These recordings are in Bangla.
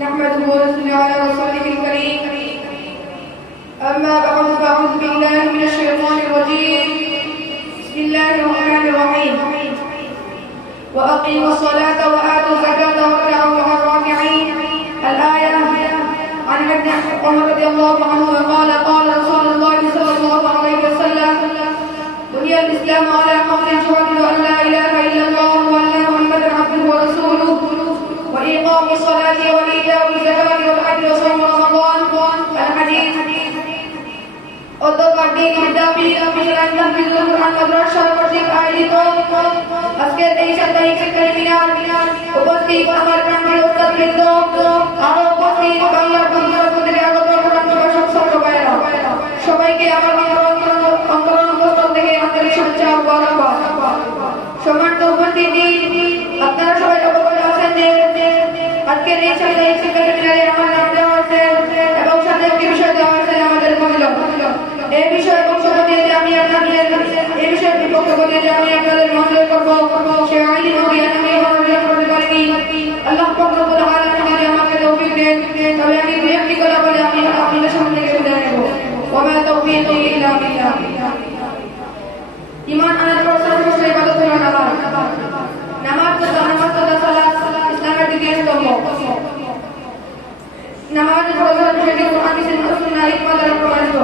نحمده ونصلي على رسوله الكريم. أما بعد فأعوذ بالله من الشيطان الرجيم. بسم الله الرحمن الرحيم. وأقيموا الصلاة وآتوا الزكاة واركعوا مع الراكعين. الآية. عن ابن عمر رضي الله عنه قال قال رسول الله صلى الله عليه وسلم: بني الإسلام على خمس شهادة أن لا إله إلا الله وأن محمدا عبده ورسوله وإقام الصلاة وإيتاء الزكاة والحج وصوم رمضان. الحديث. অধ্যক্ষ কর্তৃক আয়োজিত আজকের এই সাপ্তাহিক শিক্ষা সেমিনার উপস্থিত আমার প্রাণপ্রিয় উস্তাদবৃন্দ, আরো উপস্থিত বাংলার বন্ধুরা থেকে আগত ছোট ভাইয়েরা, সবাইকে আমার অন্তরস্থল থেকে আন্তরিক শুভেচ্ছা ও মোবারকবাদ। সম্মানিত উপস্থিতি, আপনারা সবাই অবগত আছেন যে আজকের এই সাপ্তাহিক শিক্ষা সেমিনারে আমার নাম দেওয়া হয়েছে এবং সাথে একটি বিষয় দেওয়া হয়েছে আমাদের মহিলা। এই বিষয়ে বক্তব্য দিয়ে আমি আপনাদের মনোযোগ করবো। সে আইনি জ্ঞান আমি অর্জন করতে পারিনি। আল্লাহ পাক রব্বুল আলামিন যদি আমাকে তৌফিক দেন, তবে আমি দুই একটি কথা বলে আমি আপনাদের সামনে থেকে বিদায় নেব। ওয়া মা তাওফীকি ইল্লা বিল্লাহ। ঈমান আনার পর সর্বশ্রেষ্ঠ ইবাদত হলো নামাজ। নামাজ তথা সালাত ইসলামের দ্বিতীয় স্তম্ভ। নামাজ ফরজ বিষয়টি কোরআন এবং সুন্নাহ ইজমা দ্বারা প্রমাণিত।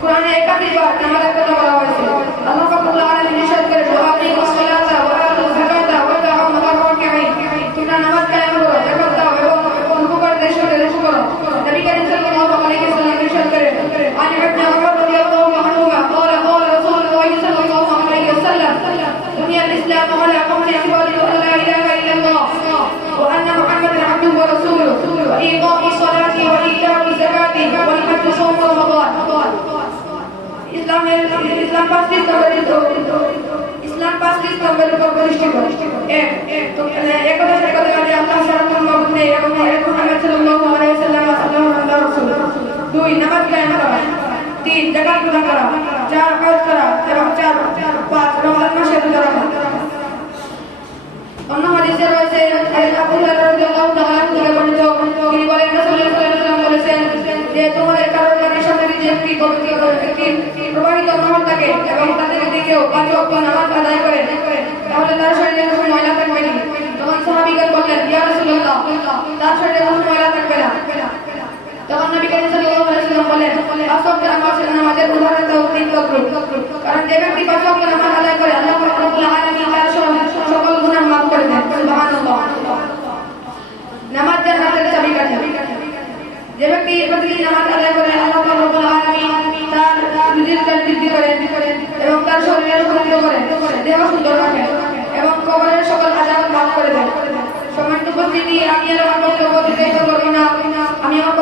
কোরআনে একাধিকবার নামাজের কথা বলা হয়েছে। আল্লাহ পাক রব্বুল আলামিন ইরশাদ করেন: ওয়া আকিমুস সালাতা ওয়া আতুজ যাকাতা ওয়ারকাউ মা'আর রাকিঈন। তোমরা নামাজ কায়েম করো, যাকাত দাও এবং রুকু করতে রুকু করো। নবী করিম সাল্লাল্লাহু আলাইহি ওয়াসাল্লাম ইরশাদ করেন: আন ইবনে উমর রাদিয়াল্লাহু আনহুমা قال قال رسول الله صلى الله عليه وسلم: بني الإسلام على خمس شهادة أن لا إله إلا الله وأن محمدا عبده ورسوله وإقام الصلاة وإيتاء الزكاة والحج وصوم رمضان. ইসলাম পাঁচটি স্তম্ভের উপর প্রতিষ্ঠিত। একথা আল্লাহ সারাক্ষণ মাবুদ নেই এবং মুহাম্মদ সাল্লাল্লাহু আলাইহি ওয়াসাল্লাম আল্লাহর রাসূল। 2 নামাজ কায়েম করা, 3 যাকাত প্রদান করা, 4 হজ করা এবং 5 রমজান মাসে রোজা রাখা। অন্য হাদিসে রয়েছে আবু হুরায়রা রাদিয়াল্লাহু তাআলা থেকে বর্ণিত, তিনি বলেন রাসূলুল্লাহ সাল্লাল্লাহু আলাইহি ওয়াসাল্লাম বলেছেন যে তোমাদের কারোর কাছে সাথে যদি একটি প্রবাহিত নহর থাকে এবং তাতে যদি কেউ 5 ওয়াক্ত নামাজ আদায় করে, তাহলে তার শরীরে কোনো ময়লা থাকবে না। তখন সাহাবীগণ বললেন, ইয়া রাসূলুল্লাহ, তার শরীরে কোনো ময়লা থাকবে না। তখন নবী করিম সাল্লাল্লাহু আলাইহি ওয়াসাল্লাম বলেন, 5 ওয়াক্ত নামাজের উদাহরণ দাও 3 তদ্রূপ। কারণ যে ব্যক্তি 5 ওয়াক্ত নামাজ আদায় করে, আল্লাহ রাব্বুল আলামিন তার সকল গুনাহ মাফ করে দেন। সুবহানাল্লাহ। নামাজ জান্নাতের চাবিকাঠি। যে ব্যক্তি প্রতিদিন নামাজ আদায় করে, আল্লাহ রাব্বুল আলামিন তার রিজিক বৃদ্ধি করেন এবং তার শরীরের পবিত্র করেন, দেহ সুন্দর রাখেন এবং কবরের সকল আযাব মাফ করে দেন। সম্মানিত উপস্থিতি, আমি আর আমার বক্তব্য দীর্ঘায়িত করব না। আমি আমার